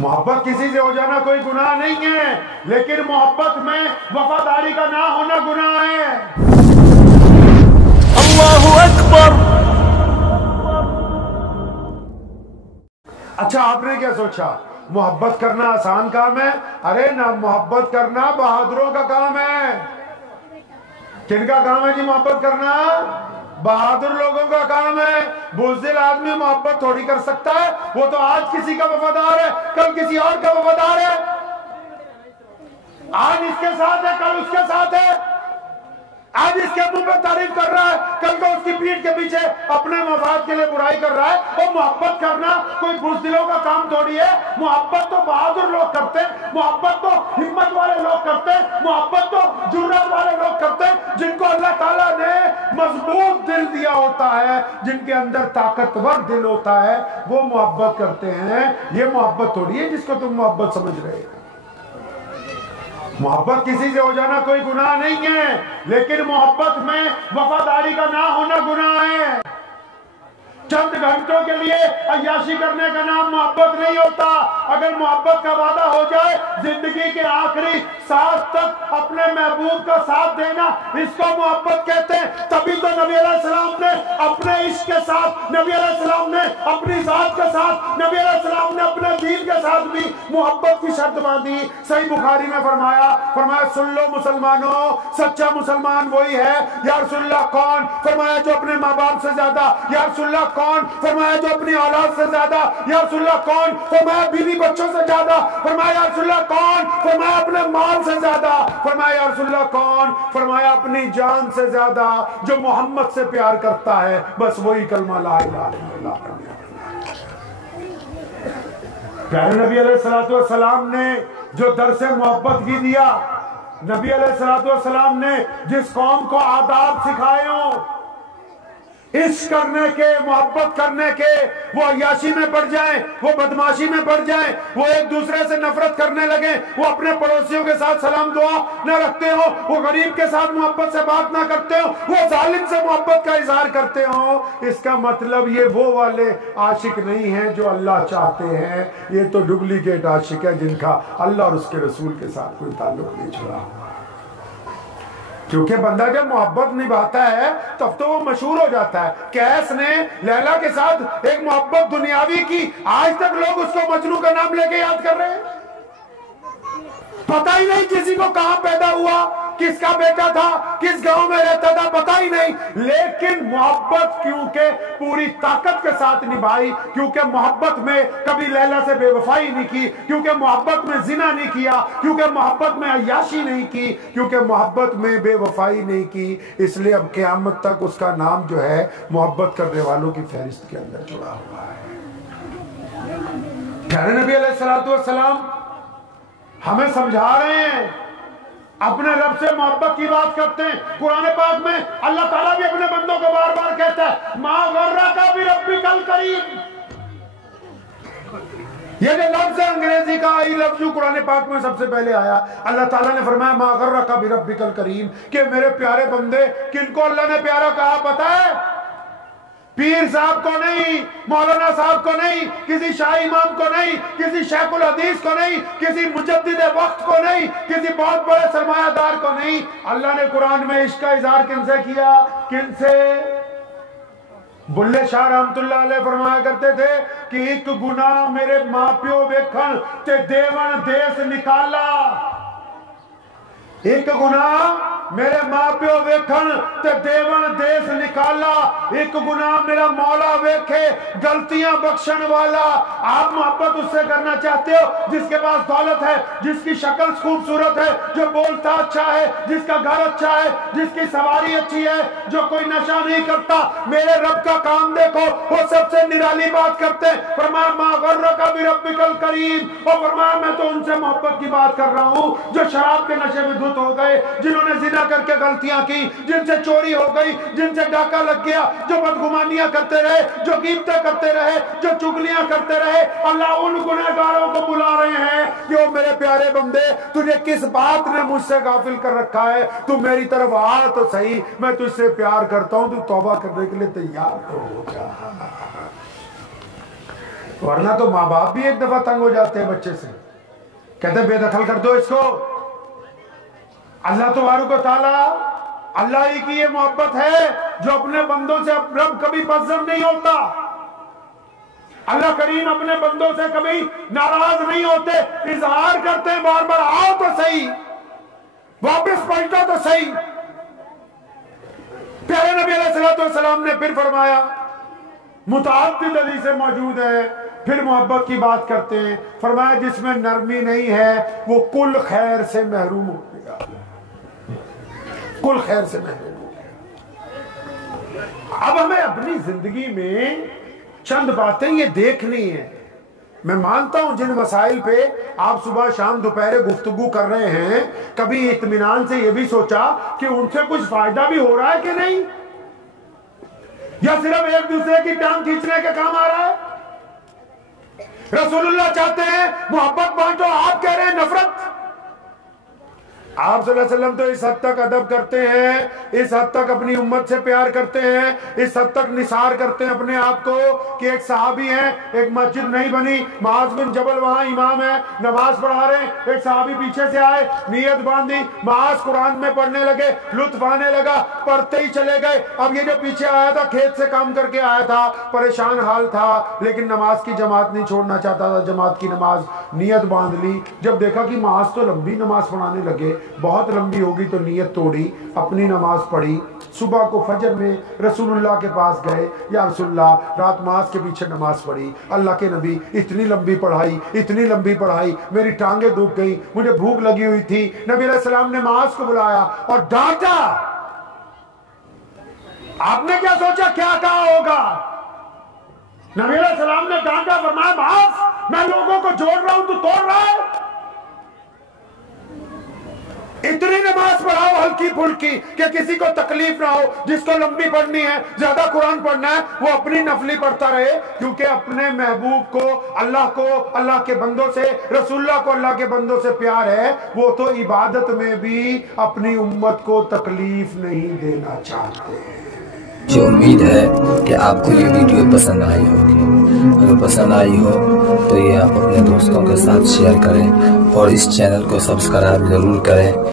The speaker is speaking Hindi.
मोहब्बत किसी से हो जाना कोई गुनाह नहीं है, लेकिन मोहब्बत में वफादारी का ना होना गुनाह है। अल्लाहु अकबर। अच्छा, आपने क्या सोचा मोहब्बत करना आसान काम है? अरे ना, मोहब्बत करना बहादुरों का काम है। किनका काम है जी मोहब्बत करना? बहादुर लोगों का काम है। बुज़दिल आदमी मोहब्बत थोड़ी कर सकता है। वो तो आज किसी का वफादार है, कल किसी और का वफादार है। आज इसके साथ है, कल उसके साथ है। आज इसके मुंह पे तारीफ कर रहा है, कल को उसकी पीठ के पीछे अपने मफाद के लिए बुराई कर रहा है। और मोहब्बत करना कोई बुज़दिलों का काम थोड़ी है। मोहब्बत तो बहादुर लोग करते हैं, मोहब्बत तो हिम्मत वाले लोग करते हैं, मोहब्बत तो जुर्रत वाले लोग करते हैं, जिनको अल्लाह ताला ने मजबूत दिल दिया होता है, जिनके अंदर ताकतवर दिल होता है, वो मोहब्बत करते हैं। ये मोहब्बत थोड़ी है जिसको तुम मोहब्बत समझ रहे हो। मोहब्बत किसी से हो जाना कोई गुनाह नहीं है, लेकिन मोहब्बत में वफादारी का ना होना गुनाह है। चंद घंटों के लिए अय्याशी करने का नाम मोहब्बत नहीं होता। अगर मोहब्बत का वादा हो जाए जिंदगी के आखिरी सांस तक अपने महबूब का साथ देना, इसको मोहब्बत कहते हैं। तभी तो नबी अलैहिस्सलाम ने अपने इश्क के साथ, नबी अलैहिस्सलाम ने अपनी जात के साथ, नबी अलैहिस्सलाम ने अपने दीन के साथ भी मोहब्बत की शर्त बांधी। सही बुखारी में फरमाया सुन लो मुसलमानों, सच्चा मुसलमान वही है। या रसूलल्लाह कौन? फरमाया जो अपने माँ बाप से ज्यादा। या रसूलल्लाह कौन? फरमाया जो अपनी औलाद से ज्यादा। या रसूलल्लाह कौन? फरमाया बीवी बच्चों से ज्यादा। फरमाया या रसूलल्लाह कौन? फरमाया अपने माल से ज्यादा। फरमाया या रसूलल्लाह कौन? फरमाया अपनी जान से ज्यादा। जो मोहम्मद से प्यार करता है बस वही कलमा ला इलाहा इल्लल्लाह। प्यारे नबी अलैहिस्सलातु वस्सलाम ने जो दर्स मोहब्बत की दिया, नबी अलैहिस्सलातु वस्सलाम ने जिस कौम को आदाब सिखाए हो, इश्क करने के, मोहब्बत करने के, वो अय्याशी में पड़ जाएं, वो बदमाशी में पड़ जाएं, वो एक दूसरे से नफरत करने लगे, वो अपने पड़ोसियों के साथ सलाम दुआ न रखते हो, वो गरीब के साथ मोहब्बत से बात ना करते हो, वो जालिम से मोहब्बत का इजहार करते हो, इसका मतलब ये वो वाले आशिक नहीं है जो अल्लाह चाहते हैं। ये तो डुप्लीकेट आशिक है जिनका अल्लाह और उसके रसूल के साथ कोई ताल्लुक नहीं जुड़ा हुआ। क्योंकि बंदा जब मोहब्बत निभाता है तब तो वो मशहूर हो जाता है। कैस ने लैला के साथ एक मोहब्बत दुनियावी की, आज तक लोग उसको मजनू का नाम लेके याद कर रहे हैं। पता ही नहीं किसी को कहां पैदा हुआ, किसका बेटा था, किस गांव में रहता था, पता ही नहीं। लेकिन मोहब्बत क्योंकि पूरी ताकत के साथ निभाई, क्योंकि मोहब्बत में कभी लैला से बेवफाई नहीं की, क्योंकि मोहब्बत में जिना नहीं किया, क्योंकि मोहब्बत में अय्याशी नहीं की, क्योंकि मोहब्बत में बेवफाई नहीं की, इसलिए अब क़यामत तक उसका नाम जो है मोहब्बत करने वालों की फहरिस्त के अंदर जुड़ा हुआ है। प्यारे नबी अलैहिस्सलातु वस्सलाम हमें समझा रहे हैं, अपने रब से मोहब्बत की बात करते हैं। कुरान पाक में अल्लाह ताला भी अपने बंदों को बार बार कहता है मा गर्रका बिरब्बिकल करीम। ये जो लफ्ज है अंग्रेजी का, आई लफ्ज कुरान पाक में सबसे पहले आया। अल्लाह ताला ने फरमाया मा गर्रका बिरब्बिकल करीम, कि मेरे प्यारे बंदे, किनको अल्लाह ने प्यारा कहा पता है? पीर साहब को नहीं, मौलाना साहब को नहीं, किसी शाही इमाम को नहीं, किसी शेखुल हदीस को नहीं, किसी मुजद्दिद वक्त को नहीं, किसी बहुत बड़े सरमायादार को नहीं। अल्लाह ने कुरान में इश्क का इजहार किनसे किया? किनसे? बुल्ले शाह रहमतुल्लाह अलैह फरमाया करते थे कि एक गुनाह मेरे मां प्यो वेखण ते देवन देश निकाला। एक गुनाह मेरे मां प्यो वेखण ते देवन देश निकाला। एक गुनाह मेरा मौला वेखे गलतियां बख्शण वाला। आप मोहब्बत उससे करना चाहते हो जिसके पास दौलत है, जिसकी शक्ल खूबसूरत है, जो बोलता अच्छा है, जिसका घर अच्छा है, जिसकी सवारी अच्छी है, जो कोई नशा नहीं करता। मेरे रब का काम देखो, वो सबसे निराली बात करते हैं। फरमाया मा गर्रका बिरब्बिकल करीम। और फरमाया मैं तो उनसे मोहब्बत की बात कर रहा हूं जो शराब के नशे में धुत हो गए, जिन्होंने जिना करके गलतियां की, जिनसे चोरी हो गई, जिनसे डाका लग गया, जो बदगुमानियां करते रहे, जो गिफ्टें करते रहे, जो चुगलियां करते रहे। अल्लाह उन गुनहगारों को बुला रहे हैं कि ओ मेरे प्यारे बंदे, तुझे किस बात ने मुझसे गाफिल कर रखा है? तू मेरी तरफ आ तो सही, मैं तुझसे प्यार करता हूं, तू तौबा करने के लिए तैयार तो हो जा। वरना तो माँ बाप भी एक दफा तंग हो जाते हैं बच्चे से, कहते बेदखल कर दो इसको। अल्लाह तबारक व तआला, अल्लाह ही की ये मोहब्बत है जो अपने बंदों से रब कभी पसंद नहीं होता। अल्लाह करीम अपने बंदों से कभी नाराज नहीं होते, इजहार करते हैं बार बार, आओ तो सही, वापस पलटो तो सही। प्यारे नबी अलैहिस्सलाम ने फिर फरमाया, मुताअद्दिद हदीसें मौजूद है, फिर मोहब्बत की बात करते हैं, फरमाया जिसमें नरमी नहीं है वो कुल खैर से महरूम हो गया, कुल खैर से महरूम हो गया। अब हमें अपनी जिंदगी में चंद बातें ये देखनी है। मैं मानता हूं जिन मसाइल पे आप सुबह शाम दोपहर गुफ्तगू कर रहे हैं, कभी इत्मीनान से ये भी सोचा कि उनसे कुछ फायदा भी हो रहा है कि नहीं, या सिर्फ एक दूसरे की टांग खींचने के काम आ रहा है। रसूलुल्लाह चाहते हैं मोहब्बत बांटो, आप कह रहे हैं नफरत। आप सल्लल्लाहु अलैहि वसल्लम तो इस हद तक अदब करते हैं, इस हद तक अपनी उम्मत से प्यार करते हैं, इस हद तक निसार करते हैं अपने आप को कि एक सहाबी हैं, एक मस्जिद नहीं बनी, मुआज़ बिन जबल वहां इमाम है, नमाज पढ़ा रहे हैं, एक सहाबी पीछे से आए, नियत बांधी, मुआज़ कुरान में पढ़ने लगे, लुत्फ आने लगा, पढ़ते ही चले गए। अब ये जो पीछे आया था खेत से काम करके आया था, परेशान हाल था, लेकिन नमाज की जमात नहीं छोड़ना चाहता था, जमात की नमाज नियत बांध ली। जब देखा कि मुआज़ तो लंबी नमाज पढ़ाने लगे, बहुत लंबी होगी, तो नियत तोड़ी, अपनी नमाज पढ़ी। सुबह को फजर में रसूलुल्लाह के पास गए, या रसूलुल्लाह, रात मुआज़ के पीछे नमाज पढ़ी, अल्लाह के नबी इतनी लंबी पढ़ाई, इतनी लंबी पढ़ाई, मेरी टांगें दुख गई, मुझे भूख लगी हुई थी। नबी अलैहि सलाम ने मुआज़ को बुलाया और डांटा। आपने क्या सोचा क्या कहा होगा? नबी अलैहि सलाम ने डांटा, फरमाया मुआज़ मैं लोगों को जोड़ रहा हूं, तू तोड़ रहा है। इतनी नमाज पढ़ाओ हल्की फुल्की कि किसी को तकलीफ ना हो, जिसको लंबी पढ़नी है, ज्यादा कुरान पढ़ना है, वो अपनी नफली पढ़ता रहे, क्योंकि अपने महबूब को, अल्लाह के बंदों से, रसूलुल्लाह को अल्लाह के बंदों से प्यार है। वो तो इबादत में भी अपनी उम्मत को तकलीफ नहीं देना चाहते। मुझे उम्मीद है कि आपको ये वीडियो पसंद आई होगी। अगर पसंद आई हो तो ये आप अपने दोस्तों के साथ शेयर करें और इस चैनल को सब्सक्राइब जरूर करें।